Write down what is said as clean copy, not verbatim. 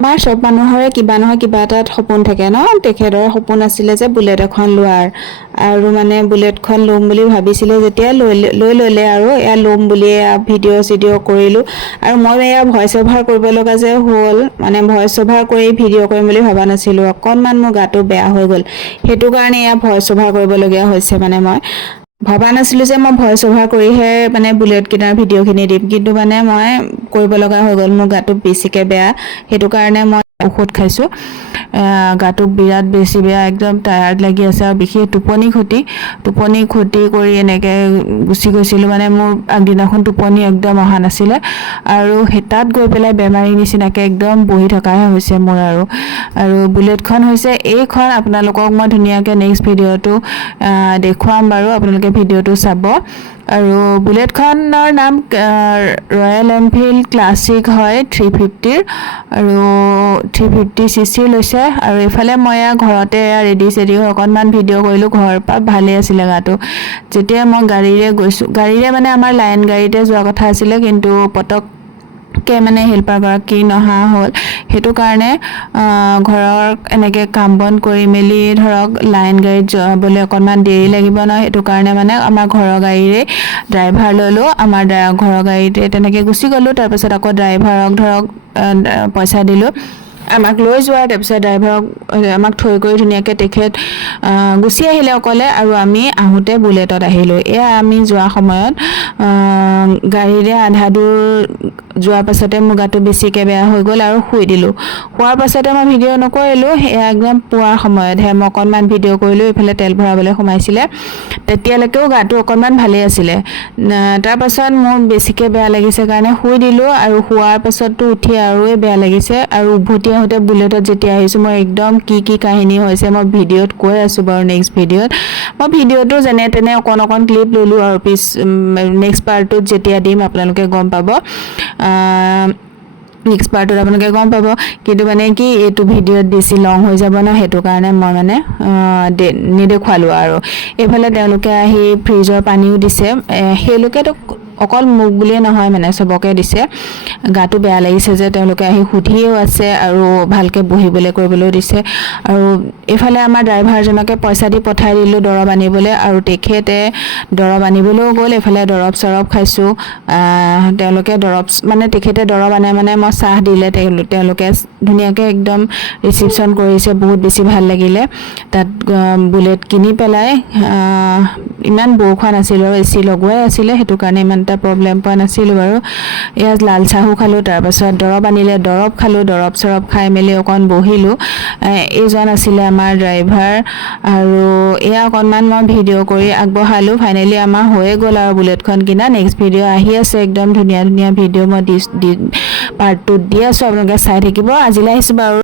আমাৰ চব মানুহৰে কিবা নহয় কিবা এটাত সপোন থাকে ন। তেখেতৰ সপোন আছিলে যে বুলেট এখন লোৱাৰ, আৰু মানে বুলেটখন ল'ম বুলি ভাবিছিলে যেতিয়া লৈ ল'লে, আৰু এয়া ল'ম বুলি ভিডিঅ' কৰিলোঁ। আৰু মই এয়া ভইচ অভাৰ কৰিব লগা যে হ'ল, মানে ভইচ অভাৰ কৰি ভিডিঅ' কৰিম বুলি ভবা নাছিলোঁ। অকণমান মোৰ গাটো বেয়া হৈ গ'ল, সেইটো কাৰণে এয়া ভইচ অভাৰ কৰিবলগীয়া হৈছে। মানে মই ভবা নাছিলোঁ যে মই ভইচ অভাৰ কৰিহে মানে বুলেট কিনাৰ ভিডিঅ'খিনি দিম, কিন্তু মানে মই কৰিব লগা হৈ গ'ল। মোৰ গাটো বেছিকৈ বেয়া, সেইটো কাৰণে মই ঔষধ খাইছোঁ। গাটো বিৰাট বেছি বেয়া, একদম টায়াৰ্ড লাগি আছে, আৰু বিশেষ টোপনি ক্ষতি কৰি এনেকৈ গুচি গৈছিলোঁ। মানে মোৰ আগদিনাখন টোপনি একদম অহা নাছিলে, আৰু তাত গৈ পেলাই বেমাৰী নিচিনাকৈ একদম বহি থকাহে হৈছে মোৰ। আৰু বুলেটখন হৈছে এইখন, আপোনালোকক মই ধুনীয়াকৈ নেক্সট ভিডিঅ'টো দেখুৱাম বাৰু, আপোনালোকে ভিডিঅ'টো চাব। আৰু বুলেটখনৰ নাম ৰয়েল এনফিল্ড ক্লাছিক হয়, 350, আৰু 350cc লৈছে। আৰু এইফালে মই ঘৰতে ৰেডি হৈ অকণমান ভিডিঅ' কৰিলোঁ। ঘৰৰ পৰা ভালেই আছিলে গাটো। যেতিয়া মই গাড়ীৰে মানে আমাৰ লাইন গাড়ীতে যোৱা কথা আছিলে, কিন্তু পটককৈ মানে হেল্পাৰগৰাকী নহা হ'ল, সেইটো কাৰণে ঘৰৰ এনেকৈ কাম বন কৰি মেলি ধৰক লাইন গাড়ীত যাবলৈ অকণমান দেৰি লাগিব নহয়, সেইটো কাৰণে মানে আমাৰ ঘৰৰ গাড়ীৰে ড্ৰাইভাৰ ল'লোঁ। আমাৰ ঘৰৰ গাড়ীতে তেনেকৈ গুচি গ'লোঁ। তাৰপিছত আকৌ ড্ৰাইভাৰক ধৰক পইচা দিলোঁ আমাক লৈ যোৱাৰ। তাৰপিছত ড্ৰাইভাৰক আমাক থৈ কৰি ধুনীয়াকৈ তেখেত গুচি আহিলে অকলে, আৰু আমি আহোঁতে বুলেটত আহিলোঁ। এয়া আমি যোৱা সময়ত গাড়ীৰে আধা দূৰ যোৱাৰ পাছতে মোৰ গাটো বেছিকৈ বেয়া হৈ গ'ল, আৰু শুই দিলোঁ। শোৱাৰ পাছতে মই ভিডিঅ' নকৰিলোঁ, এয়া একদম পুৱাৰ সময়তহে মই অকণমান ভিডিঅ' কৰিলোঁ। এইফালে তেল ভৰাবলৈ সোমাইছিলে, তেতিয়ালৈকেও গাটো অকণমান ভালেই আছিলে। তাৰপাছত মোৰ বেছিকৈ বেয়া লাগিছে কাৰণে শুই দিলোঁ, আৰু শোৱাৰ পাছততো উঠি আৰুৱে বেয়া লাগিছে। আৰু উভতি আহোঁতে বুলেটত যেতিয়া আহিছোঁ, মই একদম কি কাহিনী হৈছে মই ভিডিঅ'ত কৈ আছোঁ বাৰু। নেক্সট ভিডিঅ'ত মই ভিডিঅ'টো যেনে তেনে অকণ ক্লিপ ল'লোঁ, আৰু নেক্সট পাৰ্টটোত যেতিয়া দিম আপোনালোকে গম পাব। নেক্সট পাৰ্টত আপোনালোকে গম পাব, কিন্তু মানে কি এইটো ভিডিঅ'ত বেছি লং হৈ যাব ন, সেইটো কাৰণে মই মানে নেদেখুৱালোঁ। আৰু এইফালে তেওঁলোকে আহি ফ্ৰিজৰ পানীও দিছে। সেইলোকেতো অকল মোক বুলিয়ে নহয়, মানে চবকে দিছে। গাটো বেয়া লাগিছে যে তেওঁলোকে আহি সুধিও আছে, আৰু ভালকৈ বহিবলৈ কৰিবলৈও দিছে। আৰু এইফালে আমাৰ ড্ৰাইভাৰজনকে পইচা দি পঠাই দিলোঁ দৰৱ আনিবলৈ, আৰু তেখেতে দৰৱ আনিবলৈও গ'ল। এইফালে দৰৱ খাইছোঁ। তেখেতে দৰৱ আনে মানে মই চাহ দিলে তেওঁলোকে ধুনীয়াকৈ একদম ৰিচিপশ্যন কৰিছে, বহুত বেছি ভাল লাগিলে। তাত বুলেট কিনি পেলাই ইমান বৰষুণ আছিল, আৰু AC লগোৱাই আছিলে, সেইটো কাৰণে ইমান এটা প্ৰব্লেম পোৱা নাছিলোঁ বাৰু। এয়া লাল চাহো খালোঁ, তাৰপাছত দৰৱ আনিলে, দৰৱ খালোঁ। দৰৱ খাই মেলি অকণ বহিলোঁ। এইজন আছিলে আমাৰ ড্ৰাইভাৰ, আৰু এয়া অকণমান মই ভিডিঅ' কৰি আগবঢ়ালোঁ। ফাইনেলি আমাৰ হৈয়ে গ'ল আৰু বুলেটখন কিনা। নেক্সট ভিডিঅ' আহি আছে, একদম ধুনীয়া ভিডিঅ' মই পাৰ্ট 2 দি আছোঁ, আপোনালোকে চাই থাকিব। আজিলৈ আহিছোঁ বাৰু।